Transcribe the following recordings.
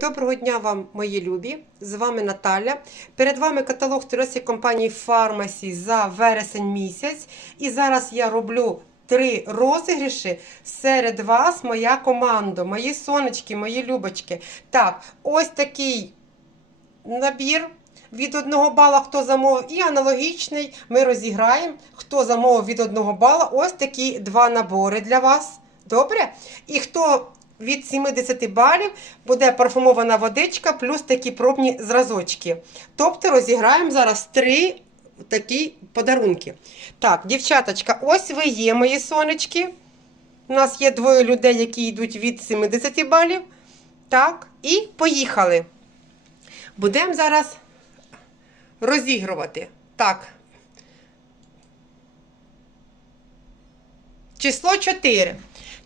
Доброго дня вам, мої любі! З вами Наталя. Перед вами каталог туристської компанії Pharmacy за вересень місяць. І зараз я роблю три розігріші серед вас, моя команда, мої сонечки, мої любочки. Так, ось такий набір. Від одного бала, хто замовив, і аналогічний ми розіграємо. Хто замовив від одного бала, ось такі два набори для вас. Добре? І хто від 70 балів буде парфумована водичка, плюс такі пробні зразочки. Тобто розіграємо зараз три такі подарунки. Так, дівчаточка, ось ви є, мої сонечки. У нас є двоє людей, які йдуть від 70 балів. Так, і поїхали. Будемо зараз розігрувати. Так. Число 4.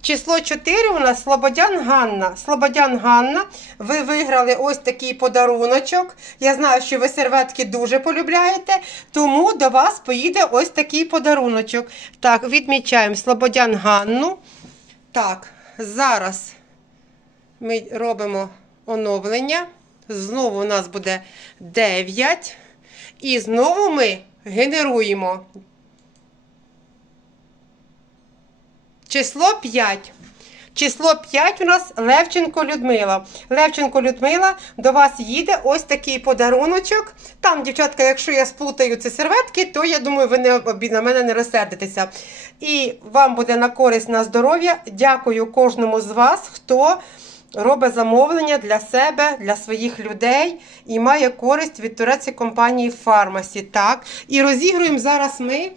Число 4 у нас Слободян Ганна. Слободян Ганна, ви виграли ось такий подаруночок. Я знаю, що ви серветки дуже полюбляєте, тому до вас поїде ось такий подаруночок. Так, відмічаємо Слободян Ганну. Так, зараз ми робимо оновлення. Знову у нас буде 9. І знову ми генеруємо число 5. Число 5 у нас Левченко Людмила. Левченко Людмила, до вас їде ось такий подаруночок. Там, дівчатка, якщо я сплутаю ці серветки, то я думаю, ви не на мене не розсердитеся. І вам буде на користь на здоров'я. Дякую кожному з вас, хто робить замовлення для себе, для своїх людей і має користь від турецької компанії Pharmacy. Так. І розігруємо зараз ми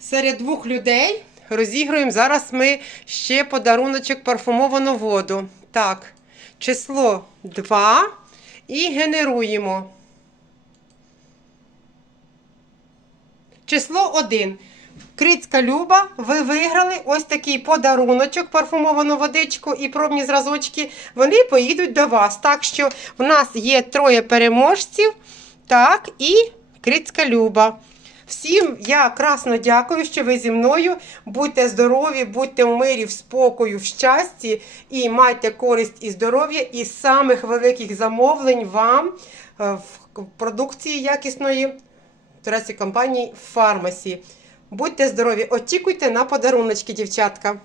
серед двох людей. Розігруємо зараз ми ще подаруночок парфумовану воду. Так, число 2 і генеруємо. Число 1. Крицька Люба, ви виграли ось такий подаруночок, парфумовану водичку і пробні зразочки. Вони поїдуть до вас. Так що в нас є троє переможців. Так, і Крицька Люба. Всім я красно дякую, що ви зі мною. Будьте здорові, будьте в мирі, в спокою, в щасті і майте користь і здоров'я. І самих великих замовлень вам е, в продукції якісної турецької компанії Фармасі. Будьте здорові, очікуйте на подаруночки, дівчатка.